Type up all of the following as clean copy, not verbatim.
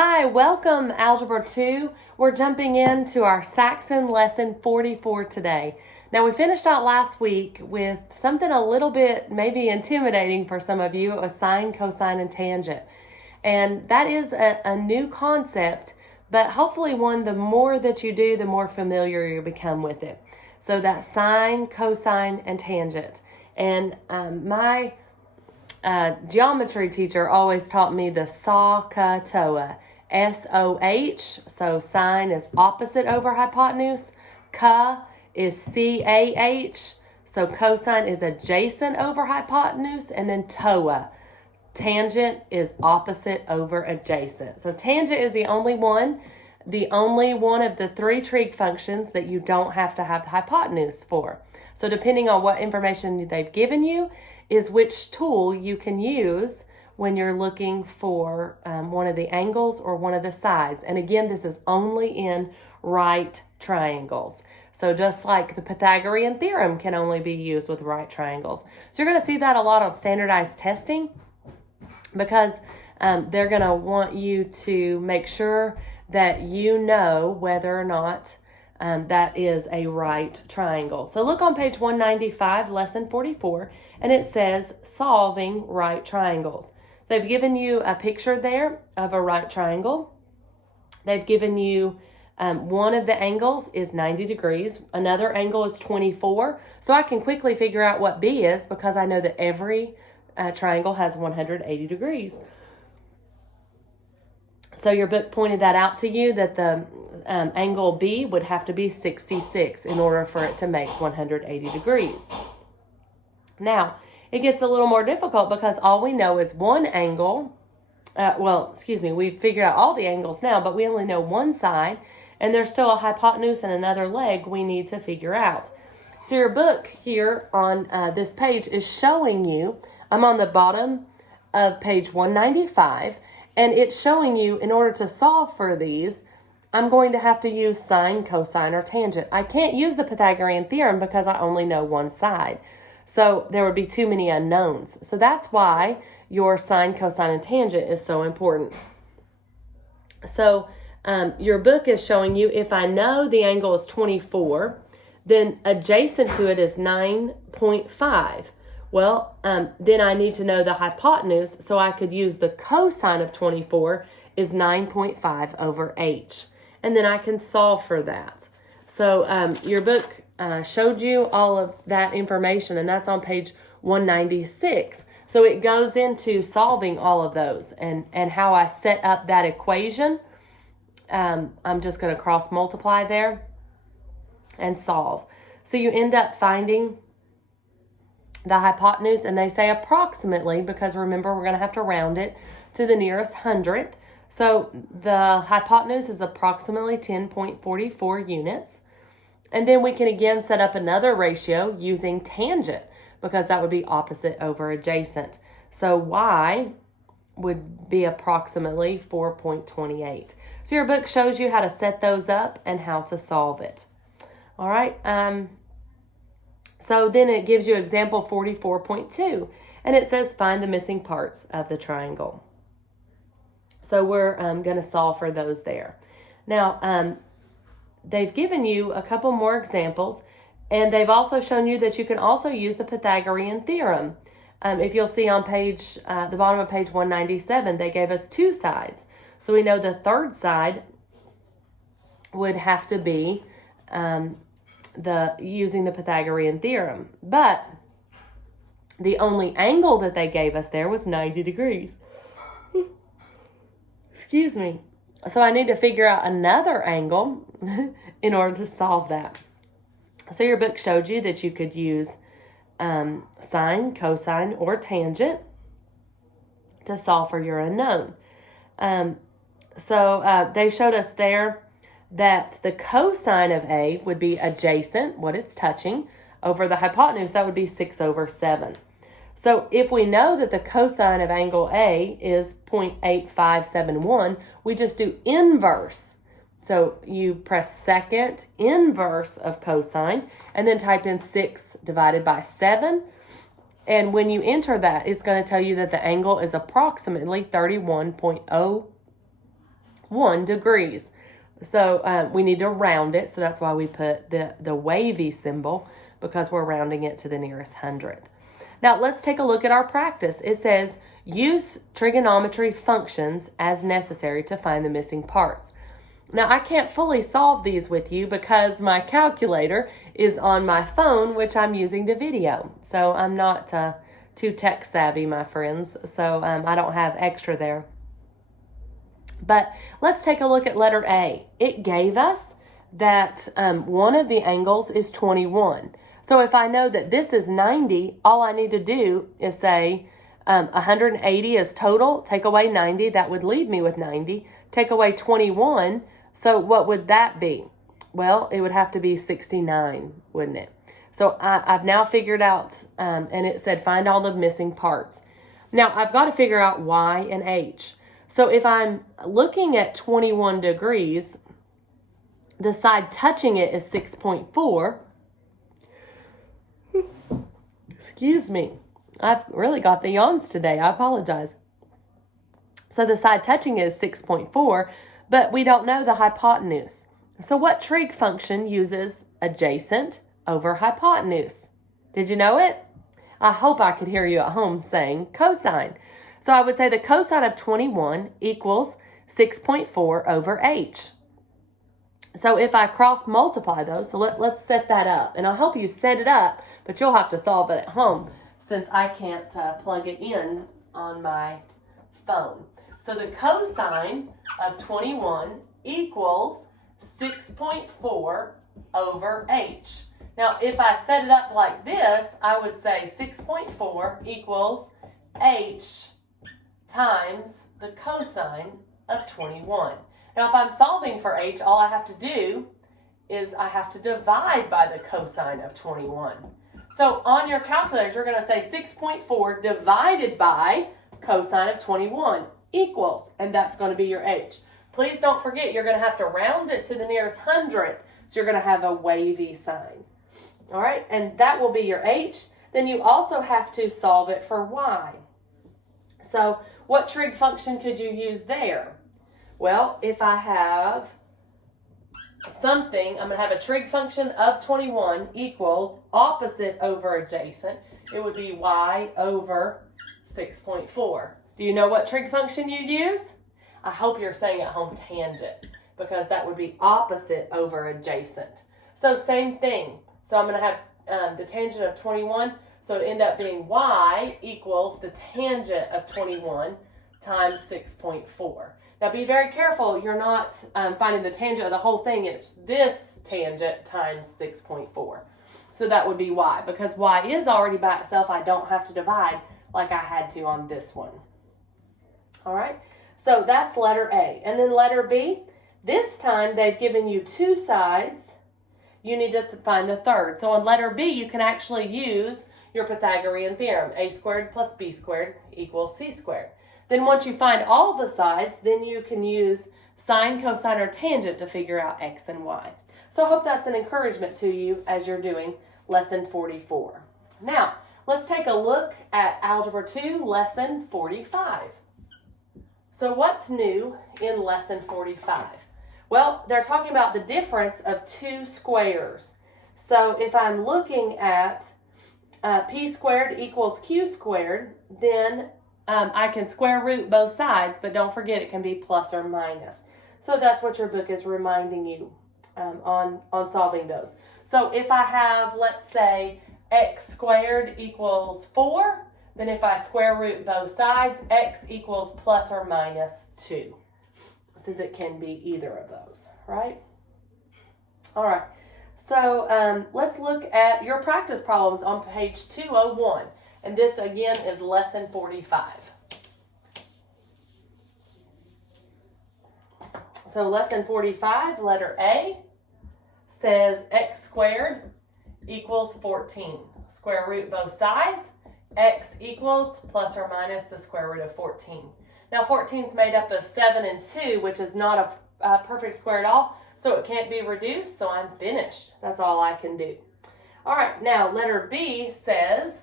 Hi, welcome Algebra 2. We're jumping into our Saxon lesson 44 today. Now we finished out last week with something a little bit maybe intimidating for some of you. It was sine, cosine, and tangent. And that is a new concept, but hopefully one, the more that you do, the more familiar you become with it. So that sine, cosine, and tangent. And my geometry teacher always taught me the SOH, S-O-H. So sine is opposite over hypotenuse. Ca is C-A-H. So cosine is adjacent over hypotenuse. And then TOA, tangent, is opposite over adjacent. So tangent is the only one of the three trig functions that you don't have to have hypotenuse for. So depending on what information they've given you is which tool you can use when you're looking for one of the angles or one of the sides. And again, this is only in right triangles. So just like the Pythagorean theorem can only be used with right triangles. So you're going to see that a lot on standardized testing because they're going to want you to make sure that you know whether or not that is a right triangle. So look on page 195, lesson 44, and it says solving right triangles. They've given you a picture there of a right triangle. They've given you one of the angles is 90 degrees. Another angle is 24. So I can quickly figure out what B is because I know that every triangle has 180 degrees. So your book pointed that out to you that the angle B would have to be 66 in order for it to make 180 degrees. Now, it gets a little more difficult because all we know is one angle. We've figured out all the angles now, but we only know one side, and there's still a hypotenuse and another leg we need to figure out. So your book here on this page is showing you, I'm on the bottom of page 195, and it's showing you in order to solve for these, I'm going to have to use sine, cosine, or tangent. I can't use the Pythagorean theorem because I only know one side. So there would be too many unknowns. So that's why your sine, cosine, and tangent is so important. So your book is showing you if I know the angle is 24, then adjacent to it is 9.5. Well, then I need to know the hypotenuse, so I could use the cosine of 24 is 9.5 over h. And then I can solve for that. So your book showed you all of that information, and that's on page 196. So it goes into solving all of those and how I set up that equation. I'm just going to cross multiply there and solve. So you end up finding the hypotenuse, and they say approximately, because remember we're going to have to round it to the nearest hundredth. So the hypotenuse is approximately 10.44 units. And then we can again set up another ratio using tangent because that would be opposite over adjacent. So y would be approximately 4.28. So your book shows you how to set those up and how to solve it. All right. So then it gives you example 44.2, and it says find the missing parts of the triangle. So we're going to solve for those there. Now, they've given you a couple more examples, and they've also shown you that you can also use the Pythagorean theorem. If you'll see on page, the bottom of page 197, they gave us two sides. So we know the third side would have to be using the Pythagorean theorem. But the only angle that they gave us there was 90 degrees. Excuse me. So I need to figure out another angle in order to solve that. So your book showed you that you could use sine, cosine, or tangent to solve for your unknown. So they showed us there that the cosine of A would be adjacent, what it's touching, over the hypotenuse. That would be 6 over 7. So if we know that the cosine of angle A is 0.8571, we just do inverse. So you press second inverse of cosine and then type in 6 divided by 7. And when you enter that, it's going to tell you that the angle is approximately 31.0 1 degrees. So we need to round it. So that's why we put the wavy symbol, because we're rounding it to the nearest hundredth. Now let's take a look at our practice. It says, use trigonometry functions as necessary to find the missing parts. Now I can't fully solve these with you because my calculator is on my phone, which I'm using to video. So I'm not too tech savvy, my friends. So I don't have extra there. But let's take a look at letter A. It gave us that one of the angles is 21. So if I know that this is 90, all I need to do is say 180 is total, take away 90, that would leave me with 90. Take away 21, so what would that be? Well, it would have to be 69, wouldn't it? So I've now figured out, and it said find all the missing parts. Now I've got to figure out Y and H. So if I'm looking at 21 degrees, the side touching it is 6.4. Excuse me. I've really got the yawns today. I apologize. So the side touching it is 6.4, but we don't know the hypotenuse. So what trig function uses adjacent over hypotenuse? Did you know it? I hope I could hear you at home saying cosine. So I would say the cosine of 21 equals 6.4 over h. So if I cross multiply those, so let's set that up. And I'll help you set it up, but you'll have to solve it at home since I can't plug it in on my phone. So the cosine of 21 equals 6.4 over h. Now if I set it up like this, I would say 6.4 equals h times the cosine of 21. Now if I'm solving for h, all I have to do is I have to divide by the cosine of 21. So on your calculator, you're going to say 6.4 divided by cosine of 21 equals, and that's going to be your h. Please don't forget, you're going to have to round it to the nearest hundredth, so you're going to have a wavy sign. All right, and that will be your h. Then you also have to solve it for y. So what trig function could you use there? Well, if I have something, I'm going to have a trig function of 21 equals opposite over adjacent. It would be y over 6.4. Do you know what trig function you'd use? I hope you're saying at home tangent, because that would be opposite over adjacent. So same thing. So I'm going to have the tangent of 21. So it end up being y equals the tangent of 21 times 6.4. Now be very careful, you're not finding the tangent of the whole thing. It's this tangent times 6.4. So that would be y. Because y is already by itself, I don't have to divide like I had to on this one. All right, so that's letter A. And then letter B, this time they've given you two sides. You need to find the third. So on letter B, you can actually use your Pythagorean theorem. A squared plus b squared equals c squared. Then once you find all the sides, then you can use sine, cosine, or tangent to figure out x and y. So I hope that's an encouragement to you as you're doing lesson 44. Now, let's take a look at Algebra 2, lesson 45. So what's new in lesson 45? Well, they're talking about the difference of two squares. So if I'm looking at p squared equals q squared, then I can square root both sides, but don't forget it can be plus or minus. So that's what your book is reminding you on solving those. So if I have, let's say, x squared equals 4, then if I square root both sides, x equals plus or minus 2, since it can be either of those, right? All right, so let's look at your practice problems on page 201. And this, again, is lesson 45. So lesson 45, letter A, says x squared equals 14. Square root both sides. X equals plus or minus the square root of 14. Now 14 is made up of 7 and 2, which is not a perfect square at all, so it can't be reduced, so I'm finished. That's all I can do. All right, now letter B says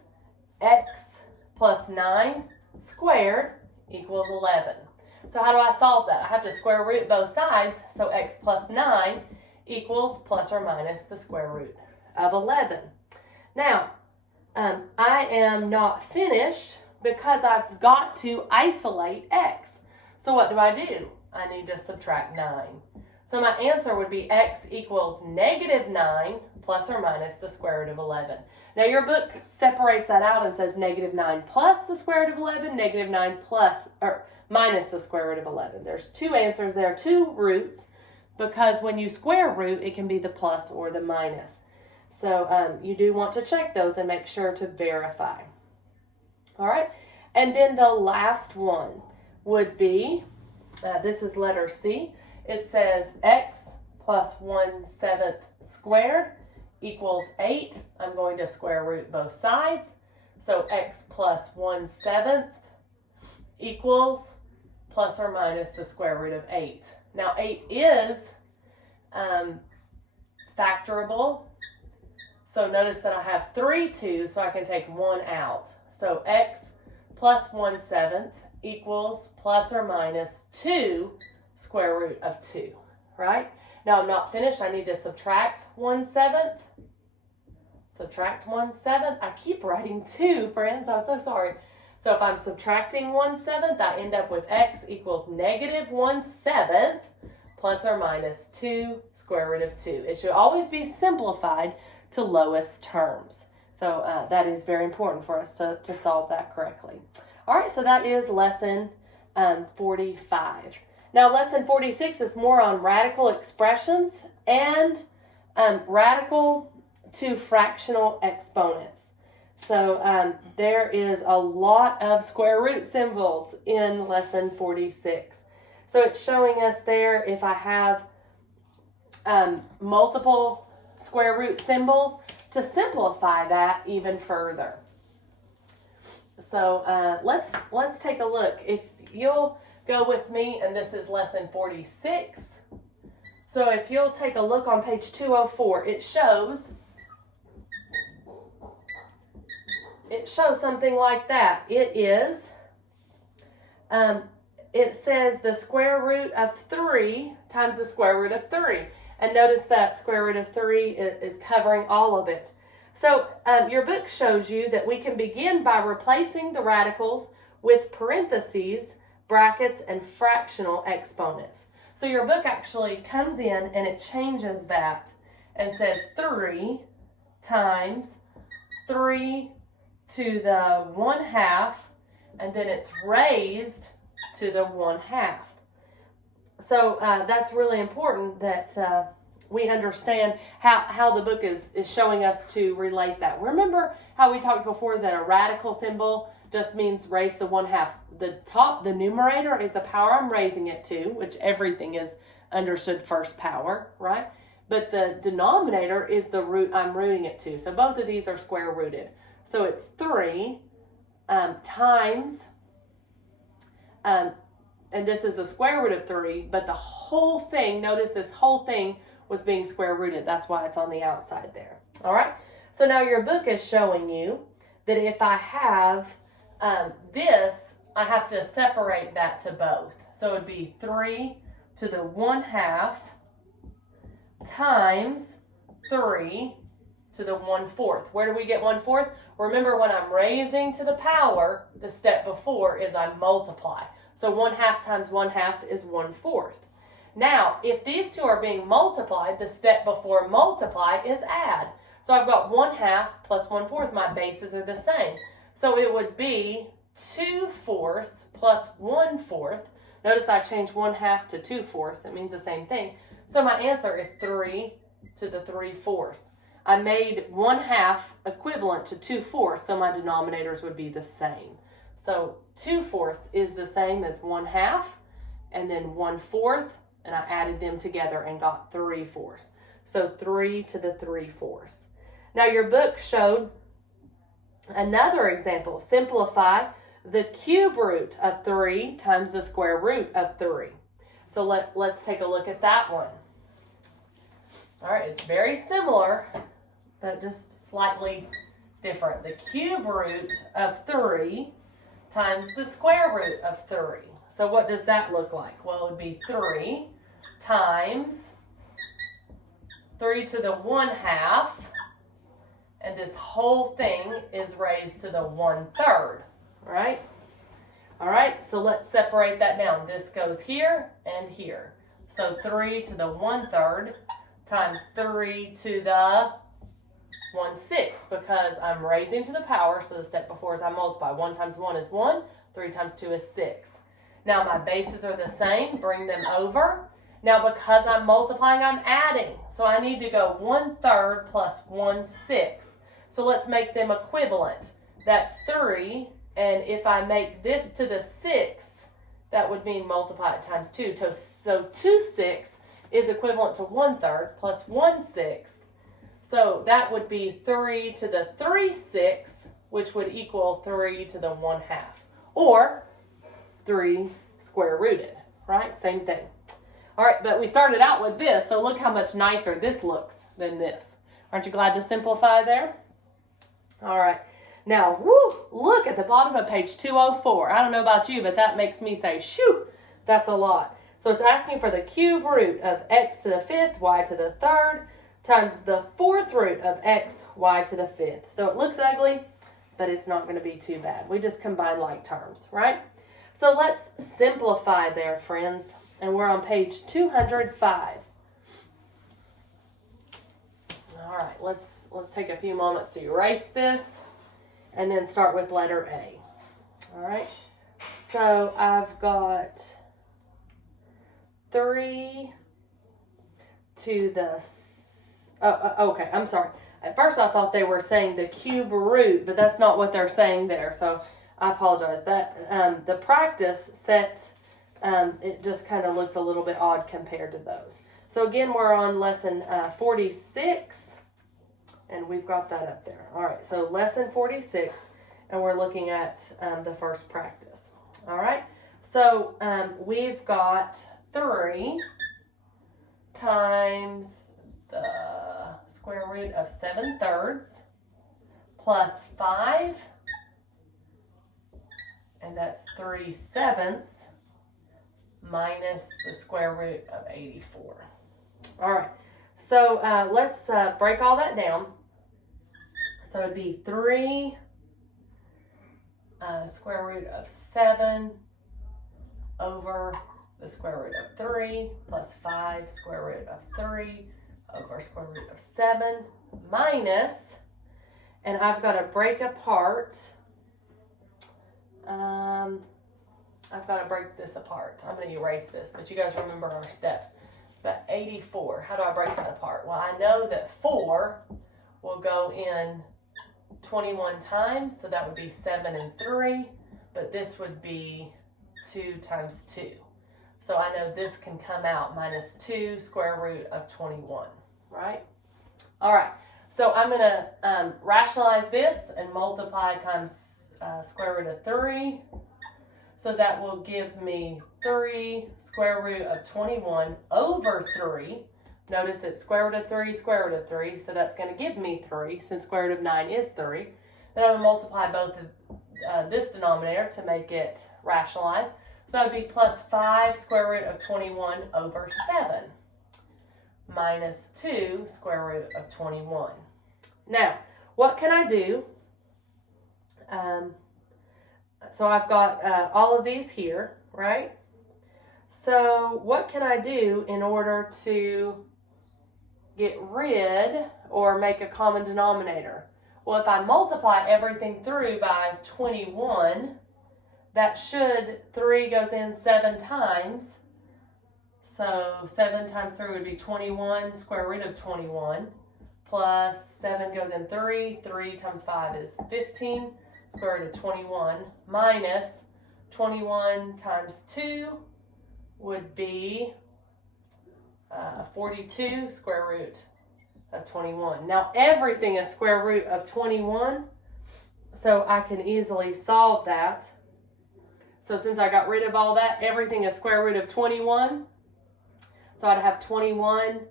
x plus 9 squared equals 11. So how do I solve that? I have to square root both sides, so x plus 9 equals plus or minus the square root of 11. Now, I am not finished because I've got to isolate x. So what do? I need to subtract 9. So my answer would be x equals negative 9 plus or minus the square root of 11. Now your book separates that out and says negative 9 plus the square root of 11, negative 9 plus or minus the square root of 11. There's two answers there, two roots, because when you square root, it can be the plus or the minus. So you do want to check those and make sure to verify. All right, and then the last one would be, this is letter C. It says x plus 1/7 squared equals 8. I'm going to square root both sides. So x plus 1/7 equals plus or minus the square root of 8. Now 8 is factorable. So notice that I have 3 2s, so I can take 1 out. So x plus 1/7 equals plus or minus 2 square root of 2, right? Now I'm not finished. I need to subtract 1/7. Subtract 1/7. I keep writing 2, friends. I'm so sorry. So if I'm subtracting 1/7, I end up with x equals negative 1/7 plus or minus 2 square root of 2. It should always be simplified to lowest terms. So that is very important for us to solve that correctly. All right, so that is lesson 45. Now, lesson 46 is more on radical expressions and radical to fractional exponents. So there is a lot of square root symbols in lesson 46. So it's showing us there if I have multiple square root symbols to simplify that even further. So let's take a look. If you'll go with me, and this is lesson 46. So if you'll take a look on page 204, it shows something like that. It says the square root of 3 times the square root of 3. And notice that square root of 3 is covering all of it. So your book shows you that we can begin by replacing the radicals with parentheses, brackets, and fractional exponents. So your book actually comes in and it changes that and says 3 times 3 to the 1/2, and then it's raised to the 1/2. So that's really important that we understand how the book is showing us to relate that. Remember how we talked before that a radical symbol just means raise the 1/2. The numerator is the power I'm raising it to, which everything is understood first power, right? But the denominator is the root I'm rooting it to. So both of these are square rooted. So it's 3 times, and this is the square root of 3, but the whole thing, notice this whole thing was being square rooted. That's why it's on the outside there. All right. So now your book is showing you that if I have this, I have to separate that to both. So it would be 3 to the 1/2 times 3 to the 1/4. Where do we get 1/4? Remember, when I'm raising to the power, the step before is I multiply. So 1/2 times 1/2 is 1/4. Now, if these two are being multiplied, the step before multiply is add. So I've got 1/2 plus 1/4. My bases are the same. So it would be 2/4 plus 1/4. Notice I changed 1/2 to 2/4. It means the same thing. So my answer is 3 to the 3/4. I made 1/2 equivalent to 2/4, so my denominators would be the same. So 2/4 is the same as 1/2, and then 1/4, and I added them together and got 3/4. So 3 to the 3/4. Now your book showed another example. Simplify the cube root of 3 times the square root of 3. So let's take a look at that one. All right, it's very similar, but just slightly different. The cube root of 3 times the square root of 3. So what does that look like? Well, it would be 3 times 3 to the 1/2, and this whole thing is raised to the 1/3, right? All right, so let's separate that down. This goes here and here. So 3 to the 1/3 times 3 to the 1/6, because I'm raising to the power, so the step before is I multiply. 1 times 1 is 1, 3 times 2 is 6. Now my bases are the same, bring them over. Now because I'm multiplying, I'm adding. So I need to go 1/3 plus 1/6. So let's make them equivalent. That's 3, and if I make this to the 6, that would mean multiply it times 2. So 2/6 is equivalent to 1/3 plus 1/6. So that would be 3 to the 3/6, which would equal 3 to the 1/2. Or 3 square rooted, right? Same thing. All right, but we started out with this, so look how much nicer this looks than this. Aren't you glad to simplify there? All right, now, look at the bottom of page 204. I don't know about you, but that makes me say, shoo, that's a lot. So it's asking for the cube root of x to the 5th, y to the 3rd, times the 4th root of x, y to the 5th. So it looks ugly, but it's not going to be too bad. We just combine like terms, right? So let's simplify there, friends. And we're on page 205. All right, let's take a few moments to erase this and then start with letter A. All right, so I've got 3 to the, okay, I'm sorry. At first I thought they were saying the cube root, but that's not what they're saying there. So I apologize. That the practice set, it just kind of looked a little bit odd compared to those. So again, we're on lesson 46, and we've got that up there. All right, so lesson 46, and we're looking at the first practice. All right, so we've got 3 times the square root of 7/3 plus 5, and that's 3/7 minus the square root of 84. All right, so let's break all that down. So it'd be 3 square root of 7 over the square root of 3 plus 5 square root of 3 over square root of 7 minus, and I've got to break apart. I've got to break this apart. I'm going to erase this, but you guys remember our steps. But 84, how do I break that apart? Well, I know that 4 will go in 21 times, so that would be 7 and 3, but this would be 2 times 2. So I know this can come out minus 2 square root of 21, right? All right, so I'm going to rationalize this and multiply times square root of 3. So that will give me 3 square root of 21 over 3. Notice it's square root of 3, square root of 3. So that's going to give me 3, since square root of 9 is 3. Then I'm going to multiply both of this denominator to make it rationalize. So that would be plus 5 square root of 21 over 7 minus 2 square root of 21. Now, what can I do? So I've got all of these here, right? So what can I do in order to get rid or make a common denominator? Well, if I multiply everything through by 21, that should, 3 goes in 7 times. So 7 times 3 would be 21, square root of 21, plus 7 goes in 3. 3 times 5 is 15. Square root of 21 minus 21 times 2 would be 42 square root of 21. Now everything is square root of 21, so I can easily solve that. So since I got rid of all that, everything is square root of 21. So I'd have 21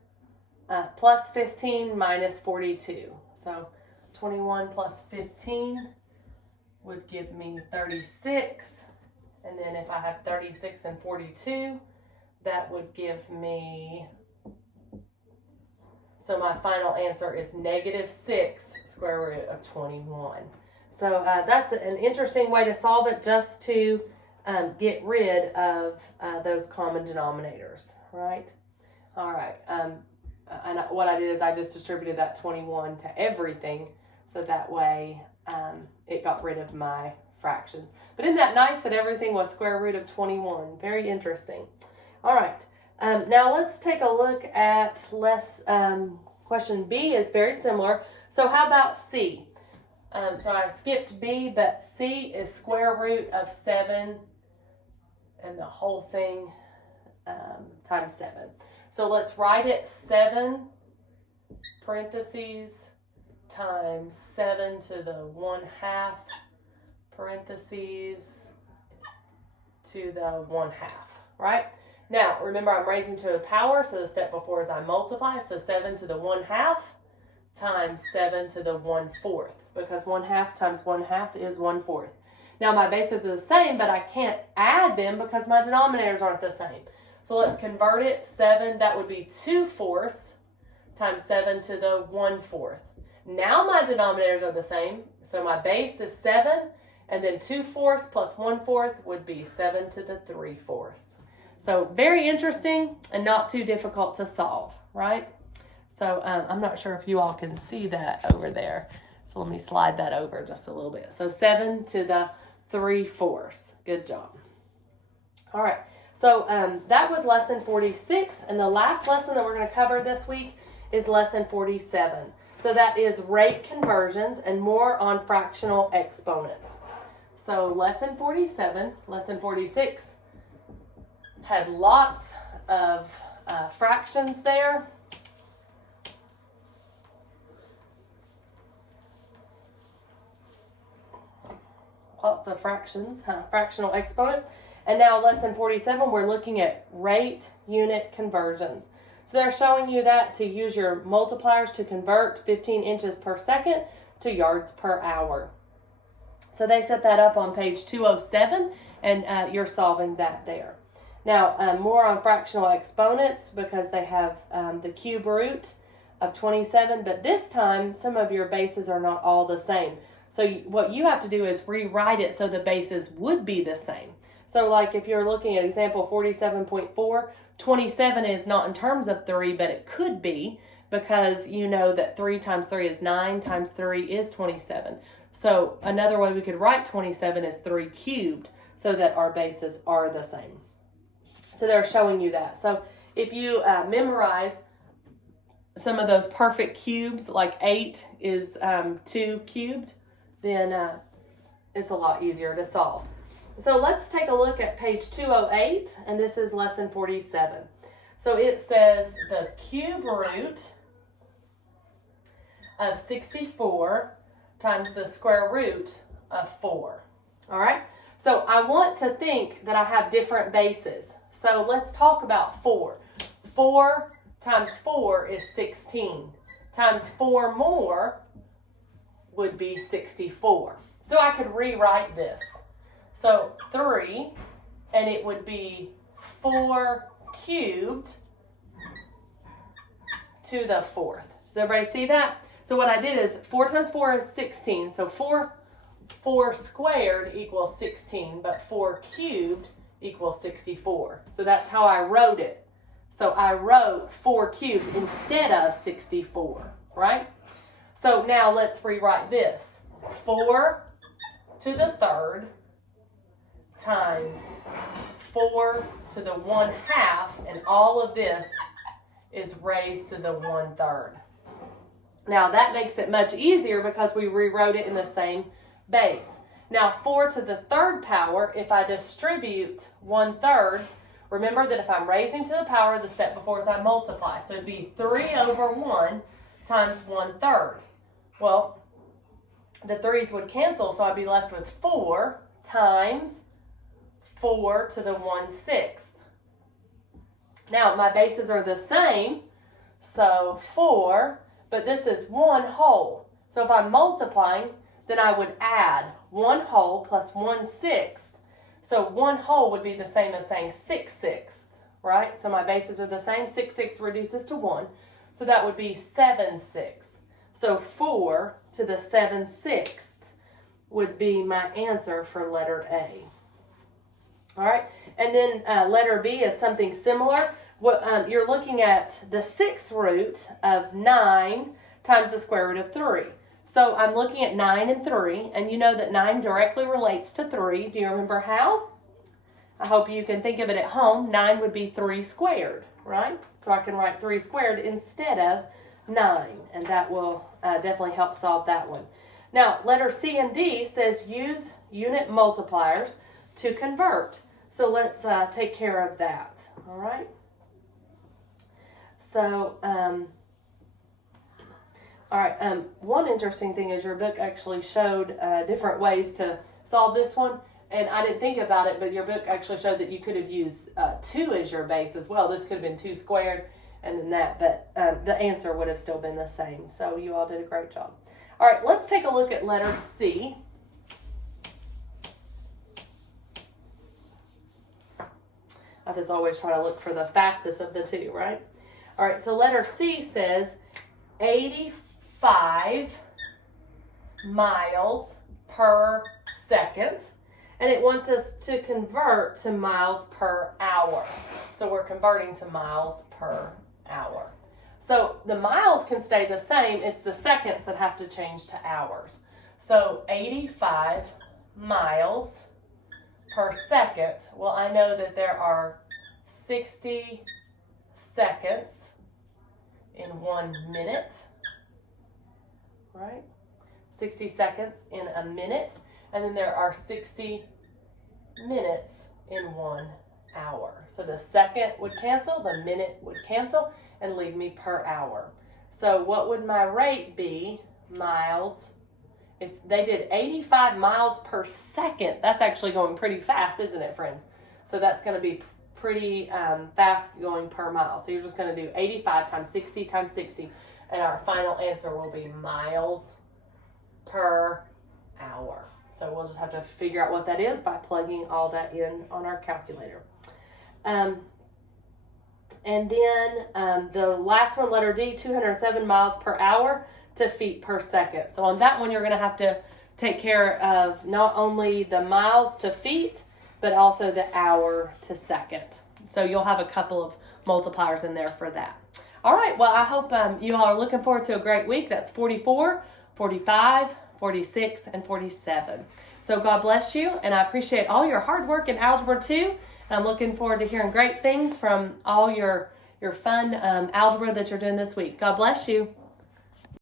plus 15 minus 42. So 21 plus 15 would give me 36, And then if I have 36 and 42, that would give me, so my final answer is -6 square root of 21. So that's an interesting way to solve it, just to get rid of those common denominators, right? All right. And what I did is I just distributed that 21 to everything, so that way it got rid of my fractions. But isn't that nice that everything was square root of 21? Very interesting. All right. Now let's take a look at question B is very similar. So how about C? So I skipped B, but C is square root of 7 and the whole thing times 7. So let's write it 7 parentheses times 7 to the 1/2 parentheses to the 1/2, right? Now, remember I'm raising to a power, so the step before is I multiply, so 7 to the 1/2 times 7 to the 1/4, because 1/2 times 1/2 is 1/4. Now my bases are the same, but I can't add them because my denominators aren't the same. So let's convert it. 7, that would be 2/4 times 7 to the 1/4. Now my denominators are the same, so my base is 7, and then 2/4 plus 1/4 would be 7 to the 3/4. So very interesting and not too difficult to solve, right? So I'm not sure if you all can see that over there. So let me slide that over just a little bit. So 7 to the 3/4. Good job. All right. So that was lesson 46. And the last lesson that we're going to cover this week is lesson 47. So that is rate conversions and more on fractional exponents. So lesson 47, lesson 46 had lots of fractions there. Lots of fractions, fractional exponents. And now lesson 47, we're looking at rate unit conversions. So they're showing you that to use your multipliers to convert 15 inches per second to yards per hour. So they set that up on page 207, and you're solving that there. Now, more on fractional exponents, because they have the cube root of 27, but this time some of your bases are not all the same. So what you have to do is rewrite it so the bases would be the same. So like if you're looking at example 47.4, 27 is not in terms of 3, but it could be, because you know that 3 times 3 is 9, times 3 is 27. So another way we could write 27 is 3 cubed, so that our bases are the same. So they're showing you that. So if you memorize some of those perfect cubes, like 8 is 2 cubed, then it's a lot easier to solve. So let's take a look at page 208, and this is lesson 47. So it says the cube root of 64 times the square root of 4. All right? So I want to think that I have different bases. So let's talk about 4. 4 times 4 is 16. Times 4 more would be 64. So I could rewrite this. So 3, and it would be 4 cubed to the 4th. Does everybody see that? So what I did is 4 times 4 is 16. So 4 squared equals 16, but 4 cubed equals 64. So that's how I wrote it. So I wrote 4 cubed instead of 64, right? So now let's rewrite this. 4 to the 3rd times 4 to the 1/2, and all of this is raised to the 1/3. Now that makes it much easier because we rewrote it in the same base. Now 4 to the 3rd power, if I distribute 1/3, remember that if I'm raising to the power, the step before is I multiply. So it'd be 3 over 1 times 1/3. Well, the 3's would cancel, so I'd be left with 4 times 4 to the 1/6. Now my bases are the same, so 4, but this is 1 whole. So if I'm multiplying, then I would add 1 whole plus 1/6. So 1 whole would be the same as saying 6/6, right? So my bases are the same. 6/6 reduces to 1. So that would be 7/6. So 4 to the 7/6 would be my answer for letter A. All right, and then letter B is something similar. You're looking at the 6th root of 9 times the square root of 3. So I'm looking at 9 and 3, and you know that 9 directly relates to 3. Do you remember how? I hope you can think of it at home. 9 would be 3 squared, right? So I can write 3 squared instead of 9, and that will definitely help solve that one. Now, letter C and D says use unit multipliers to convert. So let's take care of that, all right? So, all right, one interesting thing is your book actually showed different ways to solve this one, and I didn't think about it, but your book actually showed that you could have used 2 as your base as well. This could have been 2 squared and then that, but the answer would have still been the same. So you all did a great job. All right, let's take a look at letter C. I just always try to look for the fastest of the 2, right? All right, so letter C says 85 miles per second, and it wants us to convert to miles per hour. So we're converting to miles per hour. So the miles can stay the same. It's the seconds that have to change to hours. So 85 miles per second. Well, I know that there are 60 seconds in 1 minute, right? 60 seconds in a minute. And then there are 60 minutes in 1 hour. So the second would cancel, the minute would cancel, and leave me per hour. So what would my rate be? Miles. If they did 85 miles per second, that's actually going pretty fast, isn't it, friends? So that's going to be pretty fast going per mile. So you're just going to do 85 times 60 times 60, and our final answer will be miles per hour. So we'll just have to figure out what that is by plugging all that in on our calculator. And then the last one, letter D, 207 miles per hour to feet per second. So on that one, you're going to have to take care of not only the miles to feet, but also the hour to second. So you'll have a couple of multipliers in there for that. All right, well, I hope you all are looking forward to a great week. That's 44, 45, 46, and 47. So God bless you, and I appreciate all your hard work in Algebra 2. And I'm looking forward to hearing great things from all your fun algebra that you're doing this week. God bless you.